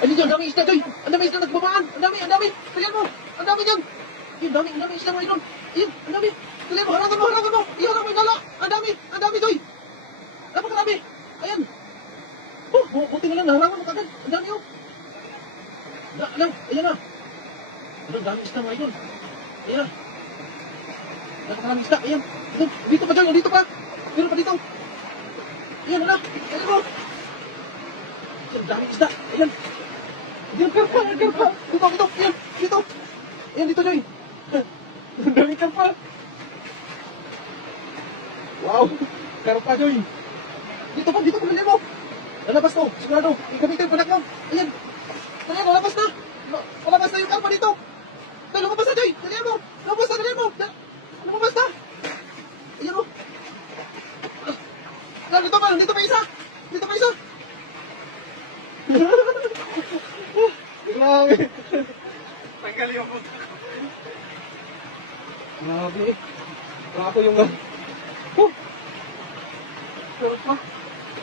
Ayun dyan, ang dami isda, Joy. Ang dami isda nagbabaan. Ang dami, ang dami. Tingnan mo. Ang dami dyan. Ayun, ang dami isda mga idol. Ayun, ang dami. Tingnan mo, harangan mo, harangan mo. Iyon ang may lala. Ang dami, Joy. Napakarami. Ayan. Oh, buti na lang, naharangan mo kagad. Ang dami, oh. Ayan na. Ang dami isda mga idol. Ayan na. Napakarami isda, ayan. Dito pa, Joy, dito pa. Meron pa dito. Ayan, wala. Ayan mo. Ang dami isda. Ayan. Ayan, karpa. Dito. Ayan, dito. Ayan, dito, Joy. Ang dami karpa. Wow. Karpa, Joy. Dito pa, kunin mo. Lalabas to, sigurado. Ikamitin yung panak mo. Ayan. Ayan, lalabas na. Lalabas na yung karpa dito. Dahil lumabas na, Joy. Dalihan mo. Dalihan mo. Lumabas na. Ayan mo. Dito pa isa. Grabe. Tanggal yung puta. Grabe. Grabe yung... Karpa.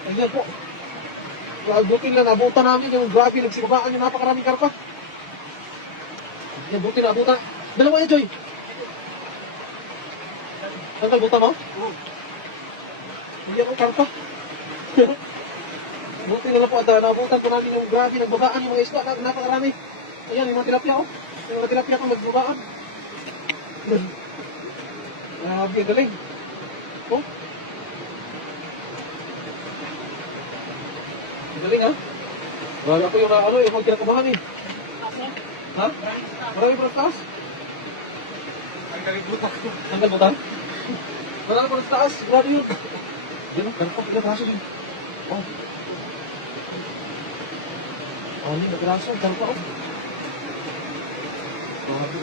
Ayan po. Buti na nabutan namin yung grabe. Nagsibabaan yung napakaraming karpa. Ayan, buti na nabutan. Dalawa yan, Joy. Ang kalbutan mo? Oo. Ayan ang karpa. Buti na lang po at nabutan po namin yung grabe. Nagbabaan yung mga isda. Napakarami. Ayan, yung mga tilapia, oh. Yung mga tilapia kong nagbabaan. Grabe, galing. Oh. Galing, ha? Grabe ako yung yung mga kinakabahan, eh. Ha? Marami pa ng taas? Tanggal yung puta. Tanggal butan? Marami pa ng taas. Grabe yun. Yan, karpa, pinagraso din. Oh. Ano, nagraso, karpa, oh.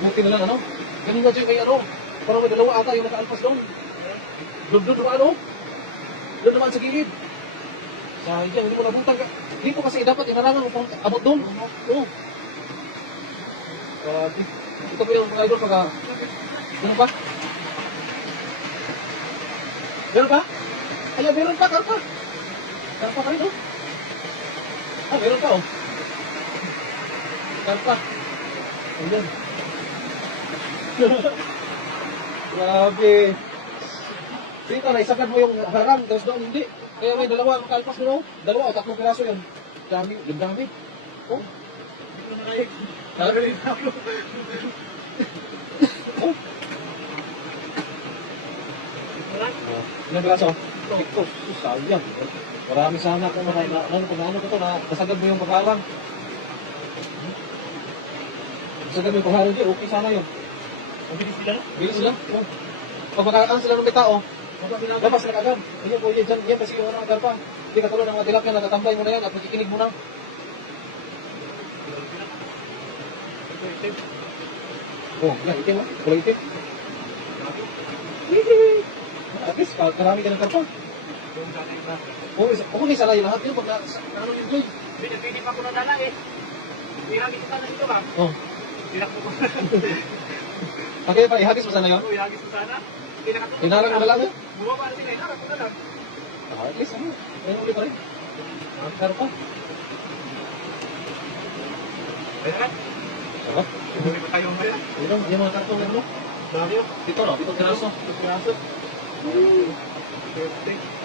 Buti na lang, ano? Ganun nga dyan kay ano? Parang may dalawa ata yung nakaalpas doon. Doon naman, ano? Doon naman sa gilid. Sayang, hindi mo nabutan ka. Hindi po kasi dapat inarangan mo abot doon. Oo. Ito po yung mga idol pagka... Meron pa? Meron pa? Ayan, meron pa, karpa. Karpa ka rin, oh. Ah, meron pa, oh. Karpa. Ayan. Grabe. Dito, naisagad mo yung harang, tapos doon hindi. Kaya may dalawa ang kalpas doon, oh. Dalawa o tatlong piraso yun. Dami, dami. Oh. Tanggal yung puta. Oh. Ilang piraso? Ito. Sayang. Marami sana kung ano ko to, nasagad mo yung pagharang. Nasagad mo yung pagharang dyan, okay sana yun. Mabilis sila? Bilis sila. Oh. Pag makakaan sila ng may tao, labas na agad. Ayan po, yan kasi yung ano, karpa. Hindi katulad ng mga tilapia, natatambay mo na yan at makikinig mo na. Oh, yan, itim ha? Kulay itim. At least, karami ka ng karpa. Oh, kung isa lang yung lahat yun, pag ano yung joy. Pwede pa ko nadala eh. Ihagis ko sana dito ka. Oh. Tinakbo ko. Okay, pa, ihagis mo sana yun? Oo, ihagis ko sana. Hinalang mo na lang yun? Bumaba na sila, hinalang ko na lang. At least, ano, may uli pa rin. Karpa. Ayan. Sarap. Huli pa tayo ngayon. Yung mga kartong ano? Dami yun. Dito, no? Dito, piraso. Piraso. 50.